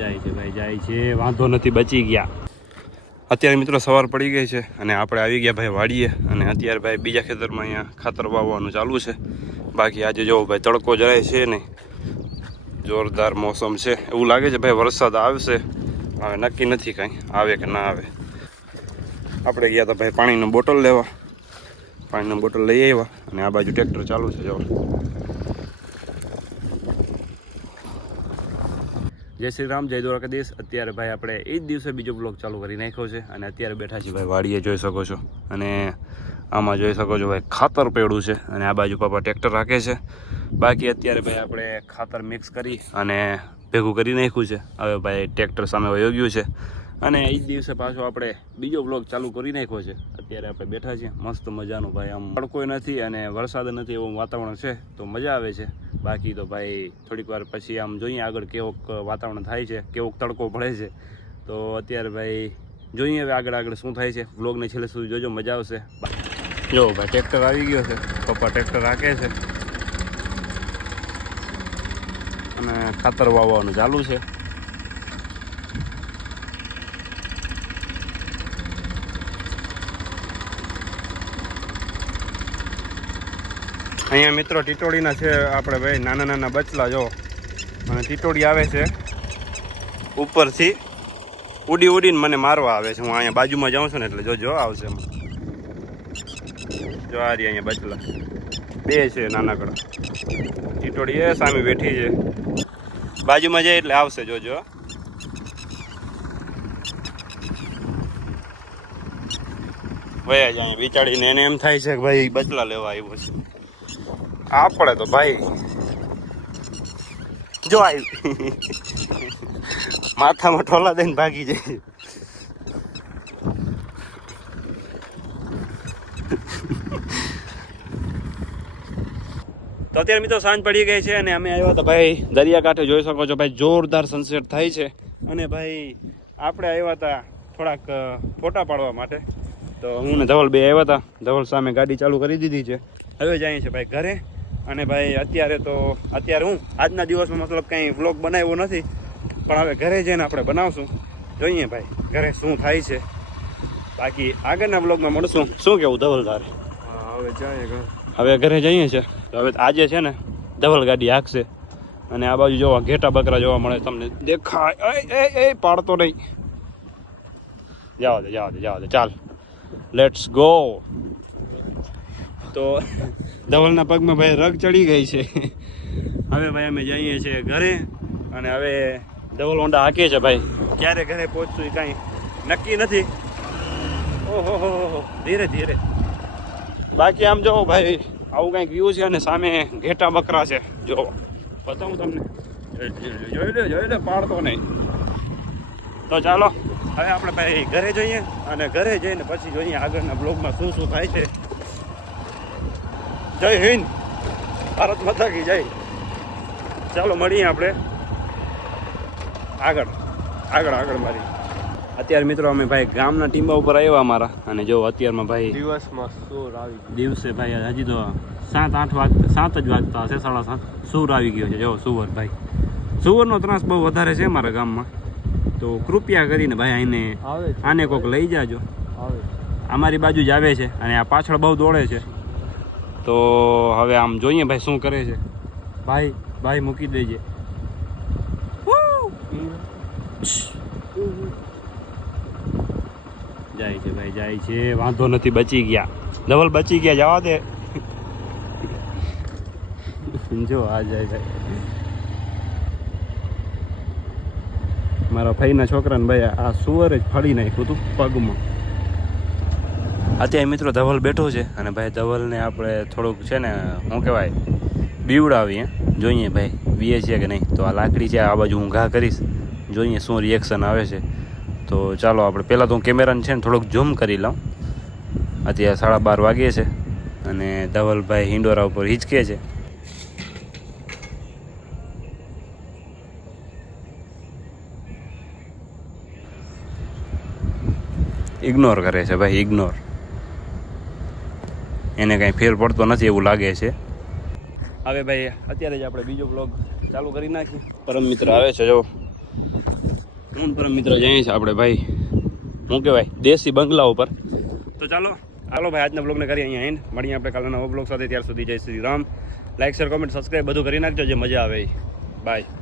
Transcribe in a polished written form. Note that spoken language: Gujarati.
જાય છે ભાઈ, જાય છે, વાંધો નથી, બચી ગયા. અત્યારે મિત્રો સવાર પડી ગઈ છે અને આપણે આવી ગયા ભાઈ વાડીએ. અને અત્યારે ભાઈ બીજા ખેતરમાં અહીંયા ખાતર વાવવાનું ચાલુ છે. બાકી આજે જો ભાઈ તડકો જરાય છે નહીં, જોરદાર મોસમ છે. એવું લાગે છે ભાઈ વરસાદ આવશે, હવે નક્કી નથી કાંઈ આવે કે ના આવે. આપણે ગયા હતા ભાઈ પાણીની બોટલ લેવા, પાણીની બોટલ લઈ આવ્યા અને આ બાજુ ટ્રેક્ટર ચાલુ છે. જો જય શ્રી રામ, જય દ્વારકાધીશ. અત્યારે ભાઈ આપણે એ જ દિવસે બીજો બ્લોગ ચાલુ કરી નાખ્યો છે અને અત્યારે બેઠા છીએ ભાઈ વાડીએ, જોઈ શકો છો. અને આમાં જોઈ શકો છો ભાઈ ખાતર પેડું છે અને આ બાજુ પપ્પા ટ્રેક્ટર રાખે છે. બાકી અત્યારે ભાઈ આપણે ખાતર મિક્સ કરી અને ભેગું કરી નાખ્યું છે. હવે ભાઈ ટ્રેક્ટર સામે વયો ગયું છે અને એ જ દિવસે પાછો આપણે બીજો બ્લોગ ચાલુ કરી નાખ્યો છે. અત્યારે આપણે બેઠા છીએ મસ્ત મજાનું ભાઈ, આમ તડકો નથી અને વરસાદ નથી એવું વાતાવરણ છે તો મજા આવે છે. બાકી તો ભાઈ થોડીક વાર પછી આમ જોઈએ આગળ કેવોક વાતાવરણ થાય છે, કેવોક તડકો પડે છે. તો અત્યારે ભાઈ જોઈએ હવે આગળ શું થાય છે. વ્લોગને છેલ્લે સુધી જોજો, મજા આવશે. જો ભાઈ ટ્રેક્ટર આવી ગયો છે, પપ્પા ટ્રેક્ટર રાખે છે અને ખાતર વાવવાનું ચાલુ છે. અહીંયા મિત્રો ટીટોડીના છે આપણે ભાઈ નાના નાના બચલા જો, અને ટીટોડી આવે છે ઉપરથી ઉડીને મને મારવા આવે છે. હું અહીંયા બાજુમાં જાઉં છું ને એટલે જો આવશે જો આ રહી અહીંયા બચલા બે છે નાનકડા. ટીટોડી એ સામે બેઠી છે, બાજુમાં જાય એટલે આવશે જોજો. વયા જાય બિચાડીને, એને એમ થાય છે કે ભાઈ બચલા લેવા આવ્યો છે. આપણે તો ભાઈ જો આવી માથામાં ઠોલા દઈને ભાગી જાય. તો અત્યારે મિત્રો સાંજ પડી ગઈ છે અને અમે આવ્યા હતા ભાઈ દરિયાકાંઠે. જોઈ શકો છો ભાઈ જોરદાર સનસેટ થાય છે. અને ભાઈ આપણે આવ્યા હતા થોડાક ફોટા પાડવા માટે. તો હું ને ધવલ બે આવ્યા હતા. ધવલ સામે ગાડી ચાલુ કરી દીધી છે. હવે જઈએ છીએ ભાઈ ઘરે. અને ભાઈ અત્યારે હું આજના દિવસમાં મતલબ કંઈ વ્લોગ બનાવ્યો નથી, પણ હવે ઘરે જઈને આપણે બનાવશું. જોઈએ ભાઈ ઘરે શું થાય છે. બાકી આગળના વ્લોગમાં મળશું. શું કેવું ધવલ તારે? હવે ઘરે જઈએ છીએ. હવે આજે છે ને ધવલ ગાડી હાંકશે અને આ બાજુ જોવા ઘેટા બકરા જોવા મળે તમને દેખાય. એ પાડતો નહીં, જવા દે ચાલ, લેટ્સ ગો. તો ધવલના પગમાં ભાઈ રગ ચડી ગઈ છે. હવે ભાઈ અમે જઈએ છીએ ઘરે અને હવે ધવલ હોન્ડા હાકે છે ભાઈ. ક્યારે ઘરે પહોંચશું એ કાંઈ નક્કી નથી. ઓહો ધીરે ધીરે. બાકી આમ જો ભાઈ આવું કંઈક વ્યૂ છે અને સામે ઘેટા બકરા છે. જો બતાવું તમને, જોઈ લે પાડતો નહીં. તો ચાલો હવે આપણે ભાઈ ઘરે જઈએ અને ઘરે જઈને પછી જોઈએ આગળના બ્લોગમાં શું થાય છે. જય હિન્દ, ભારત માતા કી જય. ચાલો મળીએ આપણે આગળ મારી. અત્યારે મિત્રો અમે ભાઈ ગામના ટીંબા ઉપર આવ્યા અમારા. અને જો અત્યારમાં ભાઈ દિવસે ભાઈ હજી તો 7 જ વાગતા હશે, 7:30. સૂર આવી ગયો છે. જો સુવર ભાઈ, સુવરનો ત્રાસ બહુ વધારે છે અમારા ગામમાં. તો કૃપયા કરીને ભાઈ આને કોક લઈ જાજો. અમારી બાજુ જ આવે છે અને આ પાછળ બહુ દોડે છે. તો હવે આમ જોઈએ ભાઈ શું કરે છે. ભાઈ મૂકી દેજે. જાય છે ભાઈ, જાય છે, વાંધો નથી, બચી ગયા. ધવલ બચી ગયા, જવા દે. જો આ જાય ભાઈ મારા ભાઈના છોકરાને ભાઈ આ સુવર જ ફાડી નાખ્યું હતું પગમાં. અત્યારે મિત્રો ધવલ બેઠો છે અને ભાઈ ધવલને આપણે થોડુંક છે ને શું કહેવાય બીવડાવીએ. જોઈએ ભાઈ વીએ છે કે નહીં. તો આ લાકડી છે આ બાજુ હું ઘા કરીશ, જોઈએ શું રિએક્શન આવે છે. તો ચાલો આપણે પહેલાં તો હું કેમેરાને છે ને થોડુંક ઝૂમ કરી લઉં. અત્યારે 12:30 વાગ્યે છે અને ધવલભાઈ હિંડોરા ઉપર હિંચકે છે. ઇગ્નોર કરે છે ભાઈ, ઇગ્નોર. એને કાંઈ ફેર પડતો નથી એવું લાગે છે. હવે ભાઈ અત્યારે જ આપણે બીજો બ્લોગ ચાલુ કરી નાખીએ. પરમ મિત્ર આવે છે જો હું પરમ મિત્ર જઈએ છીએ આપણે ભાઈ શું કહેવાય દેશી બંગલા ઉપર. તો ચાલો ભાઈ આજના બ્લોગને કરીએ અહીંયા એન્ડ. મળીએ આપણે કાલના નવા બ્લોગ સાથે. ત્યાર સુધી જય Shri Ram. Like share comment subscribe બધું કરી નાખજો જે મજા આવે. બાય.